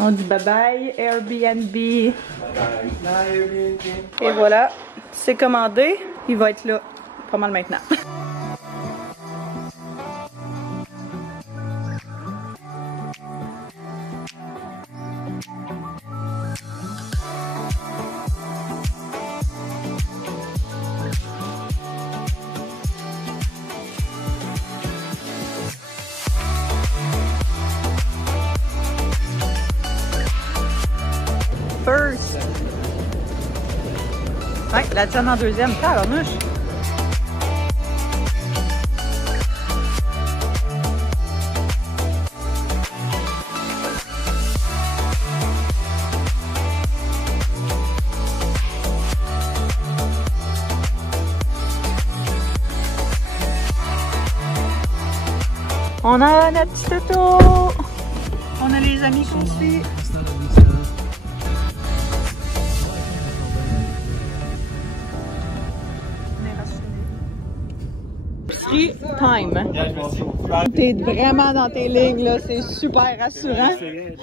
On dit bye bye Airbnb. Bye Airbnb. Et voilà, c'est commandé. Il va être là pas mal maintenant. First. Ouais, la tienne en deuxième. Tabarnouche. On a notre petit auto. On a les amis qu'on suit. Time. T'es vraiment dans tes lignes, là, c'est super rassurant. Et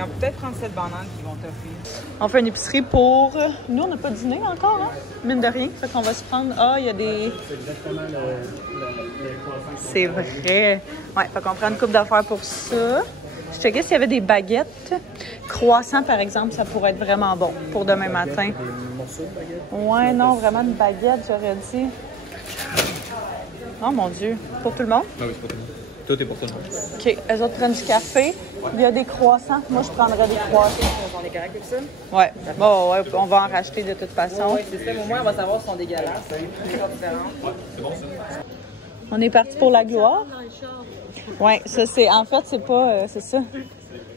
on peut peut-être prendre cette banane qu'ils vont t'offrir. On fait une épicerie pour... Nous, on n'a pas dîné encore, hein? Mine de rien. Fait qu'on va se prendre... Ah, il y a des... C'est exactement le croissant. C'est vrai. Ouais, fait qu'on prend une coupe d'affaires pour ça. Je checkais s'il y avait des baguettes. Croissant, par exemple, ça pourrait être vraiment bon pour demain matin. Des morceaux de baguette? Ouais, non, vraiment une baguette, j'aurais dit. Oh mon Dieu. Pour tout le monde? Ah oui, c'est pour tout le monde. Tout est pour tout le monde. OK. Elles autres prennent du café. Il y a des croissants. Moi, je prendrais des croissants. On est correct avec ça? Ouais. Bon, ouais, on va en racheter de toute façon. Oui, c'est ça. Au moins, on va savoir si sont dégueulasses. C'est pas différent. C'est bon ça? On est parti pour la gloire. Ouais, ça c'est... En fait, c'est pas... c'est ça.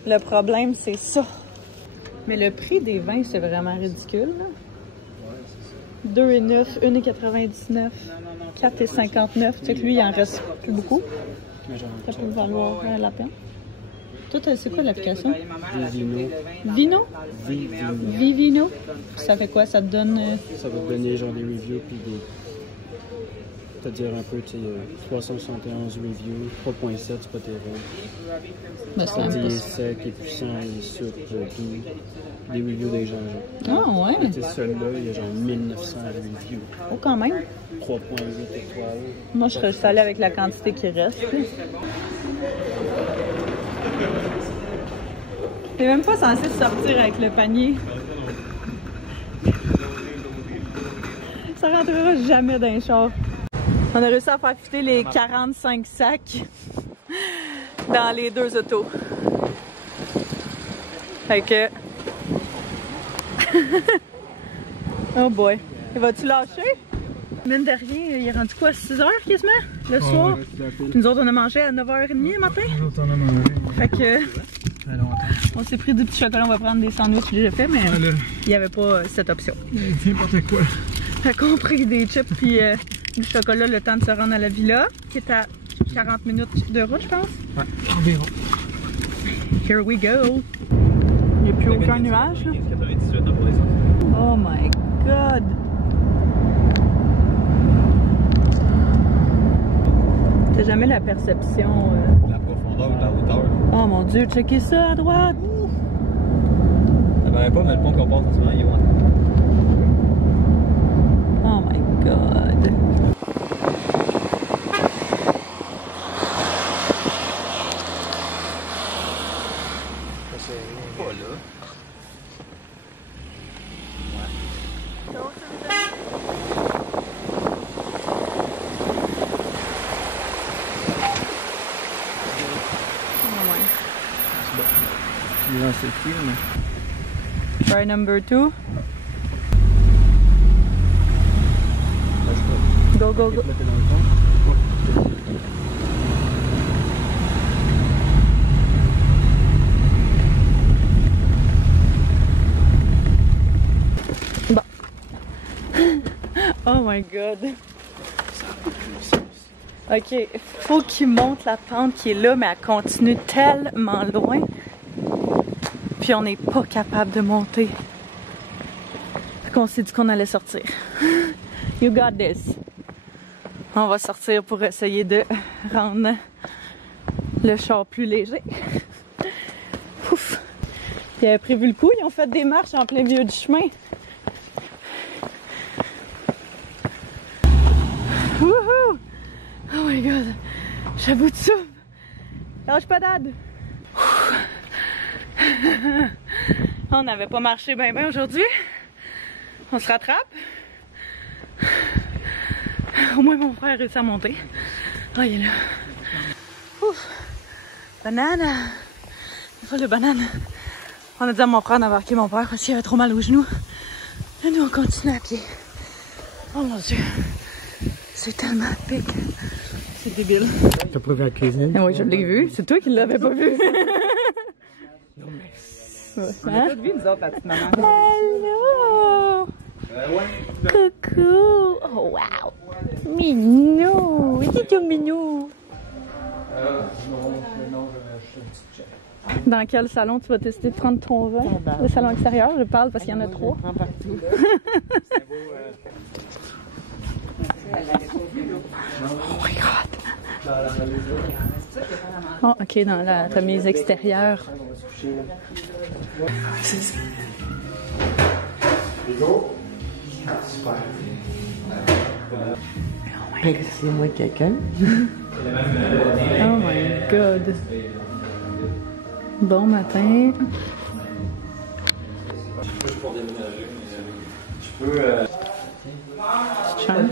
Le problème, c'est ça. Mais le prix des vins, c'est vraiment ridicule, là. 2,9, 1,99, 4,59. Tu sais que lui, il en reste plus beaucoup. Ça peut valoir la peine. Toi, c'est quoi l'application? Vivino. Vino? Vivino. Vivino? Ça fait quoi? Ça te donne... Ça va te donner genre des reviews puis des... C'est-à-dire un peu, tu sais, 371 reviews, 3.7, c'est pas terrible. Ben, c'est Il est sec, il est puissant, il est souple, doux. Des reviews des gens. Ah ouais? Tu sais, celui-là, il y a genre 1900 reviews. Oh, quand même. 3.8 étoiles. Moi, je serais juste allée avec la quantité qui reste. T'es même pas censé sortir avec le panier. Ça rentrera jamais dans les chars. On a réussi à faire fitter les 45 sacs dans les deux autos. Fait que... Oh boy. Et vas-tu lâcher? Mine de rien, il est rendu quoi? 6 h quasiment? Le soir? Nous autres, on a mangé à 9h30 le matin. Nous autres, on a mangé. Fait que... On s'est pris du petit chocolat, on va prendre des sandwichs déjà faits, mais il n'y avait pas cette option. N'importe quoi. Fait qu'on a pris des chips puis du chocolat le temps de se rendre à la villa, qui est à 40 minutes de route, je pense. Ouais, environ. Here we go! Il n'y a plus aucun nuage, là. 98 en pour descendre. Oh my god! T'as jamais la perception... La profondeur ou la hauteur. Oh mon dieu, checkez ça à droite! Ça paraît pas, mais le pont qu'on passe en ce moment, il est haut. Oh my god! Pas là. Là, c'est cool, mais... Try number 2. Go, go, go. Là, t'es dans le fond. Oh my god. Ok, faut qu'il monte la pente qui est là, mais elle continue tellement loin. Puis on n'est pas capable de monter. Fait qu'on s'est dit qu'on allait sortir. You got this. On va sortir pour essayer de rendre le char plus léger. Ouf. Ils avaient prévu le coup, ils ont fait des marches en plein milieu du chemin. Wouhou! Oh my god! J'avoue de souffle! Lâche pas d'ad! On n'avait pas marché bien aujourd'hui. On se rattrape. Au moins mon frère a réussi à monter. Oh, il est là. Ouf! Banane! Il faut le banane. On a dit à mon frère d'embarquer mon père parce qu'il avait trop mal aux genoux. Et nous on continue à pied. Oh mon dieu! C'est tellement épique. C'est débile. T'as pas vu la cuisine? Oui, je l'ai vu. C'est toi qui l'avais pas vu. Non, mais... Ouais. On a tous vu, nous autres, la petite maman. Hello! Coucou! Oh wow! Minou! C'est tout minou! Dans quel salon tu vas décider de prendre ton vin? Le salon extérieur, je parle parce qu'il y en a 3. Partout. Oh my god! Oh, ok, dans la remise extérieure. C'est moi quelqu'un. Oh my god! Bon matin. Tu peux. Charles.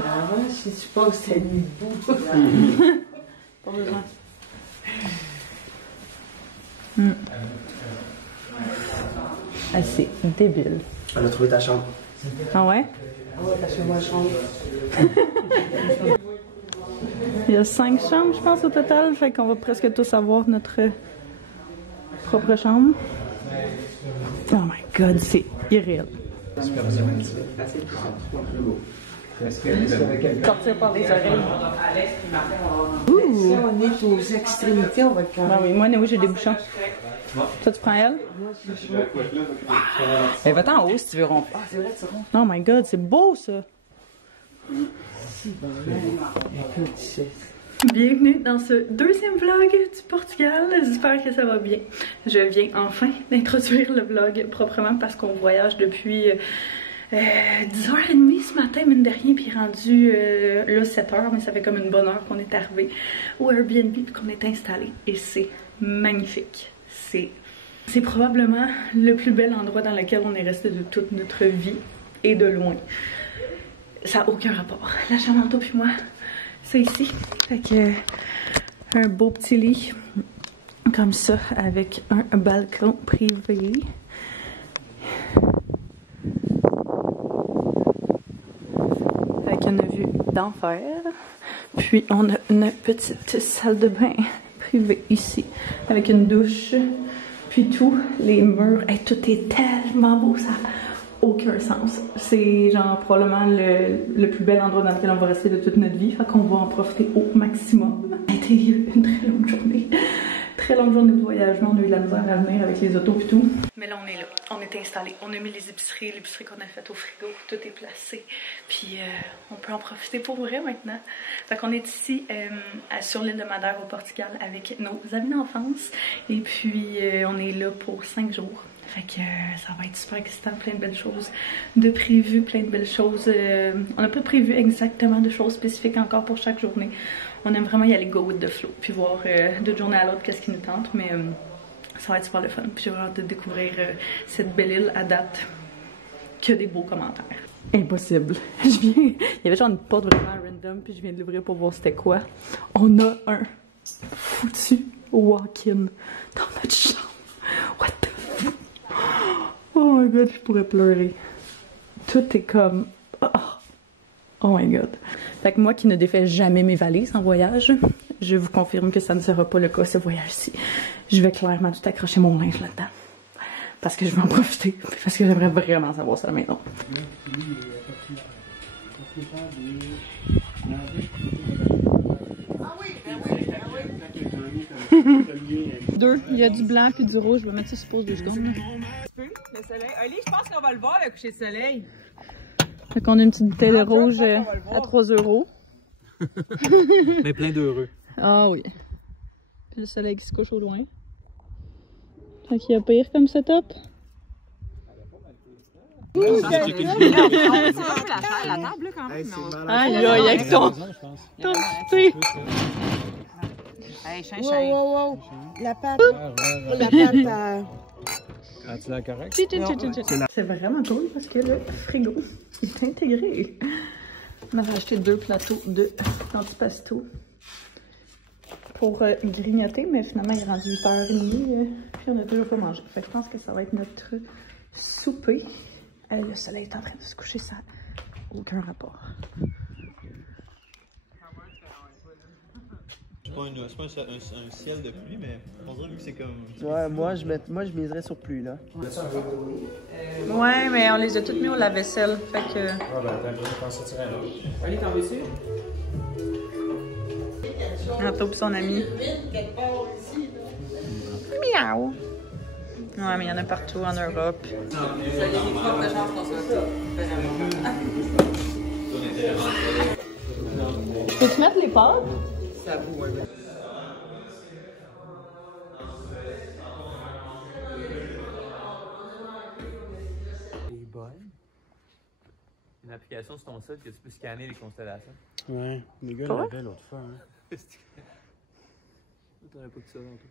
Je suppose que c'est mis debout. Pas besoin. Ah, c'est débile. On a trouvé ta chambre. Ah ouais? Ah ouais, t'as chez moi la chambre. Il y a 5 chambres, je pense, au total. Fait qu'on va presque tous avoir notre propre chambre. Oh my god, c'est irréel. Sortir par les oreilles. Si on est aux extrémités, on va être quand Ah même. oui, moi, oui, j'ai des bouchons. Toi, tu prends elle? Mais va-t'en en haut si tu veux rompre. Ah, c'est vrai, tu rentres. Oh my god, c'est beau ça! Écoute, c'est... Bienvenue dans ce deuxième vlog du Portugal. J'espère que ça va bien. Je viens enfin d'introduire le vlog proprement parce qu'on voyage depuis 10h30 ce matin, mine de rien, puis rendu là 7h, mais ça fait comme une bonne heure qu'on est arrivé au Airbnb puis qu'on est installé. Et c'est magnifique. C'est probablement le plus bel endroit dans lequel on est resté de toute notre vie et de loin. Ça n'a aucun rapport. La Chamanto puis moi, c'est ici. Fait que un beau petit lit comme ça avec un balcon privé. Avec une vue d'enfer. Puis on a une petite salle de bain privée ici avec une douche. Puis tous les murs, hey, tout est tellement beau, ça n'a aucun sens. C'est genre probablement le plus bel endroit dans lequel on va rester de toute notre vie, fait qu'on va en profiter au maximum. Ça a été une très longue journée. Très longue journée de voyage, on a eu de la misère à venir avec les autos et tout. Mais là on est là, on est installé, on a mis les épiceries qu'on a faites au frigo, tout est placé. Puis on peut en profiter pour vrai maintenant. Fait qu'on est ici sur l'île de Madère au Portugal avec nos amis d'enfance. Et puis on est là pour 5 jours. Fait que ça va être super excitant, plein de belles choses de prévues, plein de belles choses. On n'a pas prévu exactement de choses spécifiques encore pour chaque journée. On aime vraiment y aller go with the flow, puis voir d'une journée à l'autre qu'est-ce qui nous tente, mais ça va être super le fun. Puis j'ai hâte de découvrir cette belle île à date qui a des beaux commentaires. Impossible. Il y avait genre une porte vraiment random, puis je viens de l'ouvrir pour voir c'était quoi. On a un foutu walk-in dans notre chambre. What the fuck? Oh my god, je pourrais pleurer. Tout est comme... Oh my god. Fait que moi qui ne défais jamais mes valises en voyage, je vous confirme que ça ne sera pas le cas ce voyage-ci. Je vais clairement tout accrocher mon linge là-dedans. Parce que je vais en profiter. Parce que j'aimerais vraiment savoir ça à la maison. Deux, il y a du blanc puis du rouge. Je vais mettre ça sur pause 2 secondes. Le soleil. Oli, je pense qu'on va le voir, le coucher de soleil. Fait qu'on a une petite bouteille de rouge à 3 €. Mais plein d'heureux. Ah oui. Puis le soleil qui se couche au loin. Fait qu'il y a pire comme setup. La table, quand même. Aïe, aïe, avec ton thé. Hey, chien. Wow. La pâte. La pâte. As-tu l'air correct? C'est vraiment cool parce que le frigo est intégré. On avait acheté 2 plateaux de antipasto pour grignoter, mais finalement il est rendu 8h30 puis on n'a toujours pas mangé. Fait que je pense que ça va être notre souper. Le soleil est en train de se coucher, ça n'a aucun rapport. C'est pas un ciel de pluie, mais on dirait que c'est comme... Ouais, moi je miserais sur pluie là. Ouais, mais on les a toutes mis au lave-vaisselle. Fait que. Ah, ben, attends, je pense que ça tirait là. Allez, t'en veux-tu? Anto pis son ami. Miaou! Ouais, mais il y en a partout en Europe. Peux-tu mettre les pâtes? Ça boue, ouais. Une application sur ton site que tu peux scanner les constellations. Ouais, les gars Quoi? l'avaient l'autre fois. Hein. T'aurais pas que ça dans tout.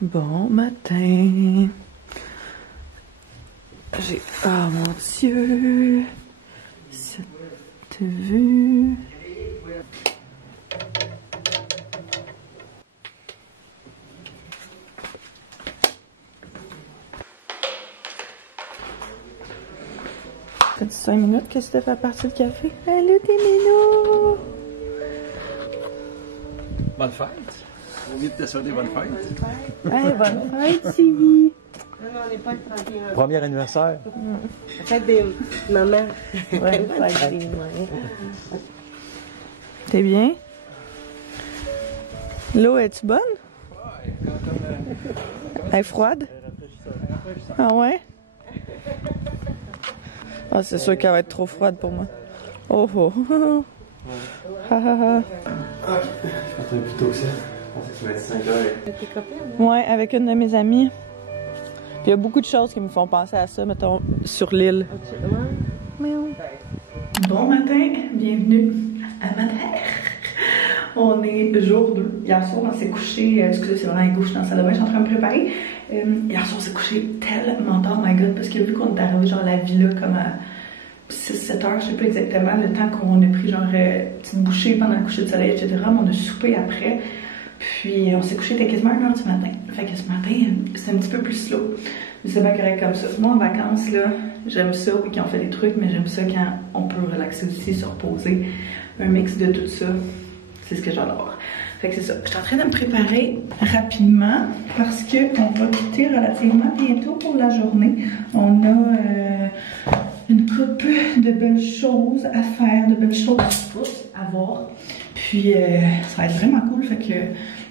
Bon matin. J'ai... Oh mon Dieu! Cette vue... Ça fait 5 minutes que c'était fait partie du café. Allô, tes minous! Bonne fête! On vient de te souhaiter bonne fête. Hey, bonne fête, Sylvie! Non, on n'est pas le 31. Premier anniversaire! Fête des mamans. Ouais, Fête des mamans. T'es bien? L'eau, est-tu bonne? Elle est froide? Ah ouais? Ah, c'est sûr qu'elle va être trop froide pour moi. Oh oh! Ha ha ha! Je pensais plutôt que ça. Je pensais que tu m'as dit 5 heures. Tes copines, hein? Ouais, avec une de mes amies. Puis il y a beaucoup de choses qui me font penser à ça, mettons, sur l'île. Bon matin, bienvenue à Madère. On est jour 2. Hier soir, on s'est couché, excusez, c'est vraiment gauche dans la salle de bain, je suis en train de me préparer. Hier soir, on s'est couché tellement tard, my god, parce que vu qu'on est arrivé genre à la villa comme à 6-7 heures, je sais pas exactement, le temps qu'on a pris genre petite bouchée pendant le coucher de soleil, etc. Mais on a soupé après. Puis on s'est couché, il était quasiment 1h du matin. Fait que ce matin, c'était un petit peu plus slow. Mais c'est pas correct comme ça. Moi, en vacances, là, j'aime ça, oui, quand on fait des trucs, mais j'aime ça quand on peut relaxer aussi, se reposer. Un mix de tout ça, c'est ce que j'adore. Fait que c'est ça. Je suis en train de me préparer rapidement parce qu'on va quitter relativement bientôt pour la journée. On a une couple de belles choses à faire, de belles choses à voir. Puis ça va être vraiment cool, fait que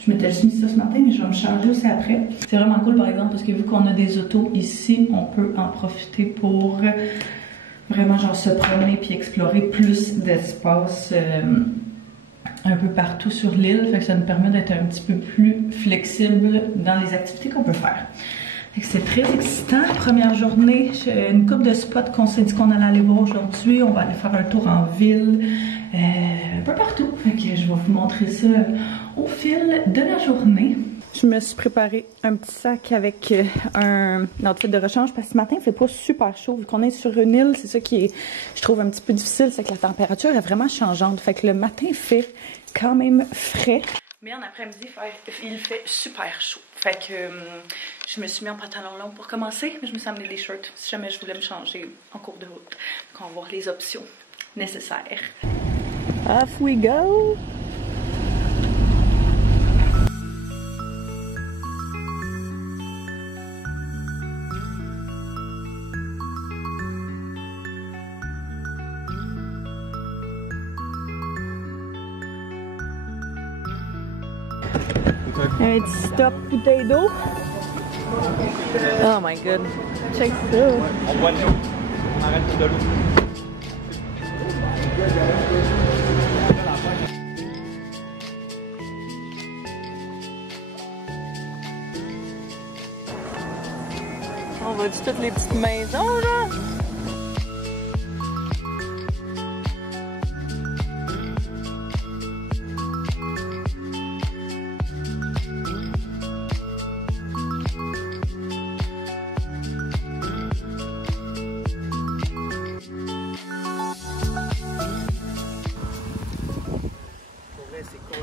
je m'étais juste mis ça ce matin, mais je vais me changer aussi après. C'est vraiment cool par exemple parce que vu qu'on a des autos ici, on peut en profiter pour vraiment genre se promener puis explorer plus d'espace un peu partout sur l'île. Fait que ça nous permet d'être un petit peu plus flexible dans les activités qu'on peut faire. Fait que c'est très excitant. Première journée, une couple de spots qu'on s'est dit qu'on allait aller voir aujourd'hui. On va aller faire un tour en ville. Un peu partout. Fait que je vais vous montrer ça au fil de la journée. Je me suis préparé un petit sac avec un outfit de rechange parce que ce matin il fait pas super chaud. Vu qu'on est sur une île, c'est ça qui est, je trouve, un petit peu difficile, c'est que la température est vraiment changeante. Fait que le matin il fait quand même frais. Mais en après-midi, il fait super chaud. Fait que je me suis mis en pantalon long pour commencer, mais je me suis amené des shirts si jamais je voulais me changer en cours de route. Donc on va voir les options nécessaires. Off we go! Un petit stop bouteille d'eau. Oh my god. Check ça. On boit de l'eau. On arrête de l'eau. On vois-tu toutes les petites maisons, là?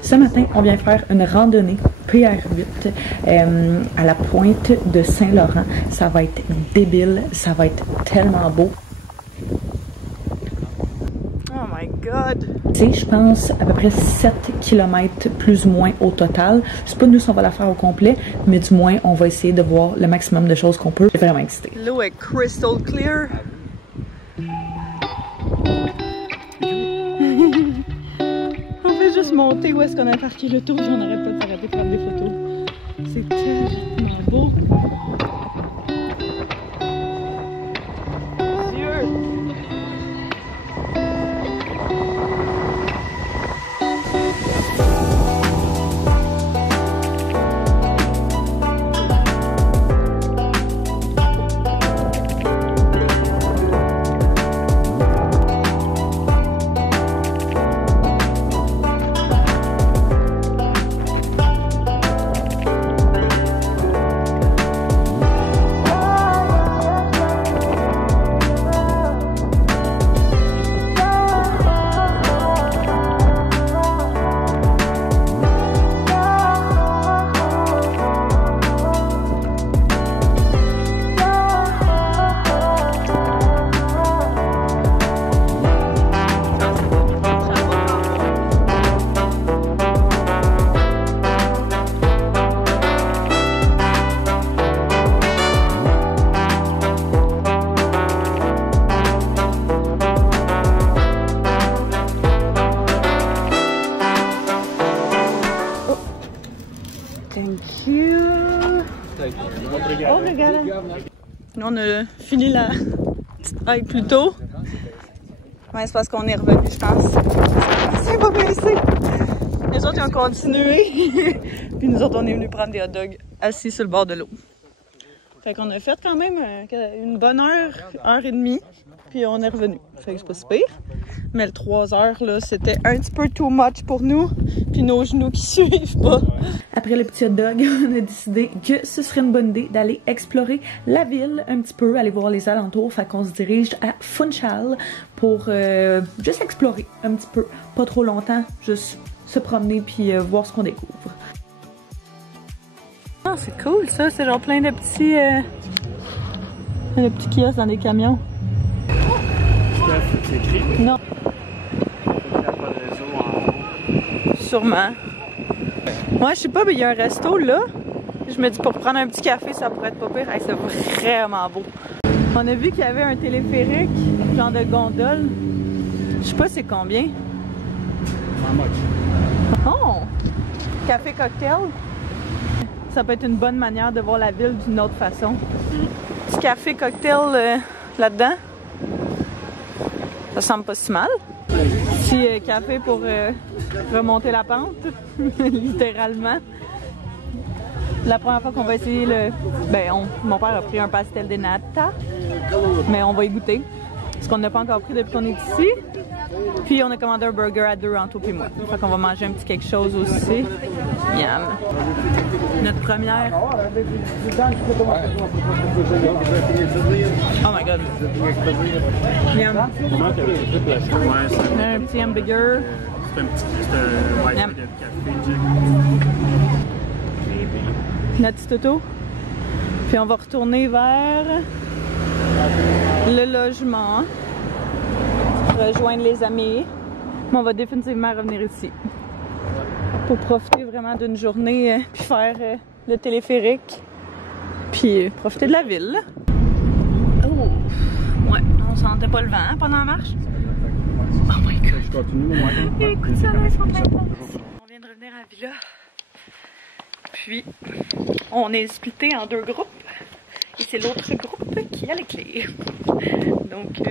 Ce matin, on vient faire une randonnée PR8 à la pointe de Saint-Laurent. Ça va être débile, ça va être tellement beau. Oh my god! C'est, je pense, à peu près 7 km plus ou moins au total. Je sais pas nous si on va la faire au complet, mais du moins, on va essayer de voir le maximum de choses qu'on peut. Je suis vraiment excitée. L'eau est crystal clear. On fait juste monter où est-ce qu'on a parqué le tour, j'en arrête pas de s'arrêter pour prendre des photos. C'est tellement beau. Dieu! Thank you. Oh, regarde. Nous, on a fini la petite hike plus tôt. Ouais, c'est parce qu'on est revenu, je pense. C'est pas baissé. Les autres, ils ont continué. Puis nous autres, on est venus prendre des hot dogs assis sur le bord de l'eau. Fait qu'on a fait quand même une bonne heure et demie. Puis on est revenu. Fait que c'est pas si pire. Mais le 3 heures, là, c'était un petit peu too much pour nous. Puis nos genoux qui suivent pas. Après le petit hot dog, on a décidé que ce serait une bonne idée d'aller explorer la ville un petit peu, aller voir les alentours. Fait qu'on se dirige à Funchal pour juste explorer un petit peu. Pas trop longtemps, juste se promener puis voir ce qu'on découvre. Ah, c'est cool ça, c'est genre plein de petits kiosques dans des camions. Non. Sûrement. Moi, je sais pas, mais il y a un resto là. Je me dis pour prendre un petit café, ça pourrait être pas pire. Hey, c'est vraiment beau. On a vu qu'il y avait un téléphérique, genre de gondole. Je sais pas c'est combien. Oh! Café cocktail. Ça peut être une bonne manière de voir la ville d'une autre façon. Petit café cocktail là-dedans. Ça semble pas si mal. Petit café pour remonter la pente, littéralement. La première fois qu'on va essayer le... mon père a pris un pastel de nata, mais on va y goûter. Parce qu'on n'a pas encore pris depuis qu'on est ici. Puis on a commandé un burger à 2 Anto puis moi. Fait qu'on va manger un petit quelque chose aussi. Miam. Notre première. Oh my god. Miam. Un petit hamburger. Miam. Notre petit auto. Puis on va retourner vers le logement. Rejoindre les amis. Mais on va définitivement revenir ici. Pour profiter vraiment d'une journée, puis faire le téléphérique. Puis profiter de la ville. Oh! Ouais, on sentait pas le vent pendant la marche. Oh my god! Écoute ça, là, ils sont très bons. On vient de revenir à la villa. Puis, on est splitté en 2 groupes. Et c'est l'autre groupe qui a les clés. Donc,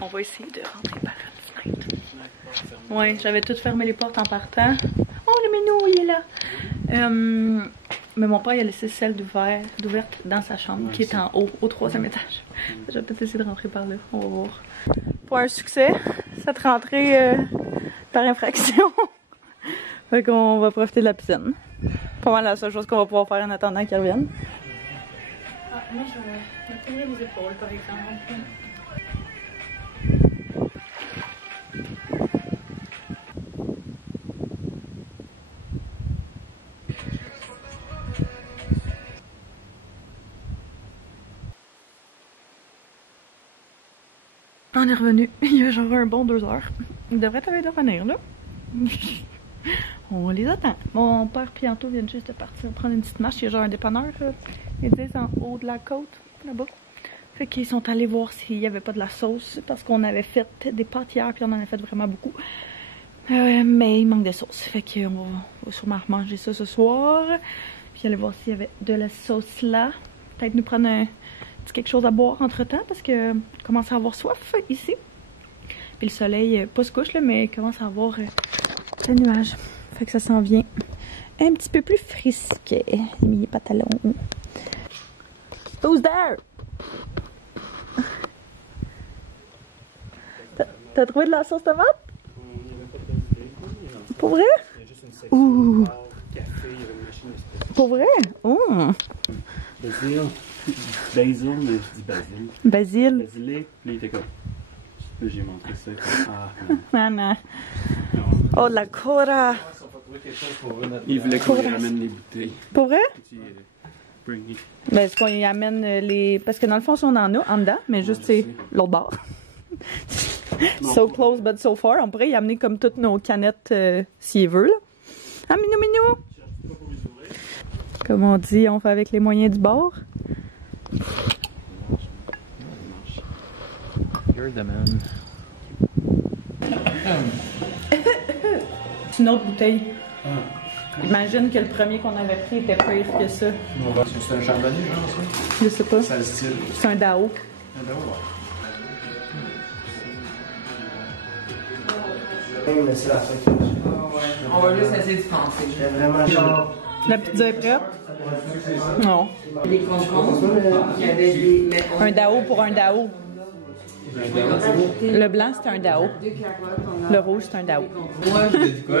on va essayer de rentrer par la fenêtre. Ouais, j'avais tout fermé les portes en partant. Oh, le minou, il est là. Mais mon père il a laissé celle d'ouverte dans sa chambre qui est en haut, au 3e étage. Je vais peut-être essayer de rentrer par là, on va voir. Pour un succès, cette rentrée par infraction. Fait qu'on va profiter de la piscine. Pas mal la seule chose qu'on va pouvoir faire en attendant qu'ils reviennent. Ah, moi je vais tenir les épaules par exemple. On est revenu il y a genre un bon 2 heures. Il devrait être de revenir là. On les attend. Mon père et Anto viennent juste de partir prendre une petite marche. Il y a genre un dépanneur, ils disent en haut de la côte, là-bas. Fait qu'ils sont allés voir s'il n'y avait pas de la sauce parce qu'on avait fait des pâtes hier puis on en a fait vraiment beaucoup. Mais il manque de sauce. Fait qu'on va sûrement manger ça ce soir. Puis aller voir s'il y avait de la sauce là. Peut-être nous prendre un petit quelque chose à boire entre temps parce que commence à avoir soif ici. Puis le soleil, pas se couche là, mais commence à avoir des nuages. Fait que ça s'en vient un petit peu plus frisquet. J'ai mis les pantalons. Who's there? T'as trouvé de la sauce tomate? Pour vrai? Ouh! Pour vrai? Oh! Basil, mais je dis basil. Basil. Basilic, puis il était comme. J'ai montré ça. Ah non. Oh, de la cora! Il voulait qu'on lui ramène les bouteilles. Pour vrai? Bring it. Ben, est-ce qu'on y amène les. Parce que dans le fond, on en a en dedans, mais juste, c'est l'autre bord. So close but so far. On pourrait y amener comme toutes nos canettes s'il veut, là. Ah, minou, minou! Comme on dit, on fait avec les moyens du bord. You're the man. C'est une autre bouteille. Imagine que le premier qu'on avait pris était pire que ça. C'est un chardonnay, genre ça? Je sais pas. Ça le style. C'est un Dao. Un Dao, ouais. On va juste essayer de penser. Vraiment genre. La pizza est prête? Non. Les concombres, il y avait des. Un Dao pour un Dao. Le blanc, c'est un Dao. Le rouge, c'est un Dao. Moi, T'as dit quoi?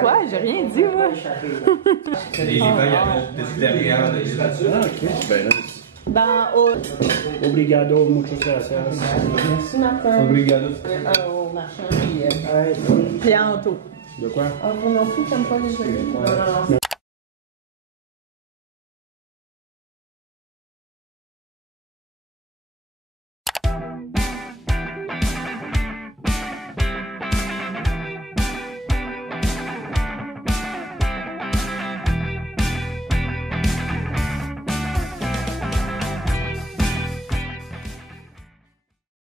Quoi? J'ai rien dit, moi. Les gars, il y avait des derrière. Ah, ok. Ben là. Ben, au... Obrigado, muchas gracias. Merci, Martin. Obrigado. Au marchand, puis... Puis en auto. De quoi? Ah, vous non plus, t'aimes pas les jeux?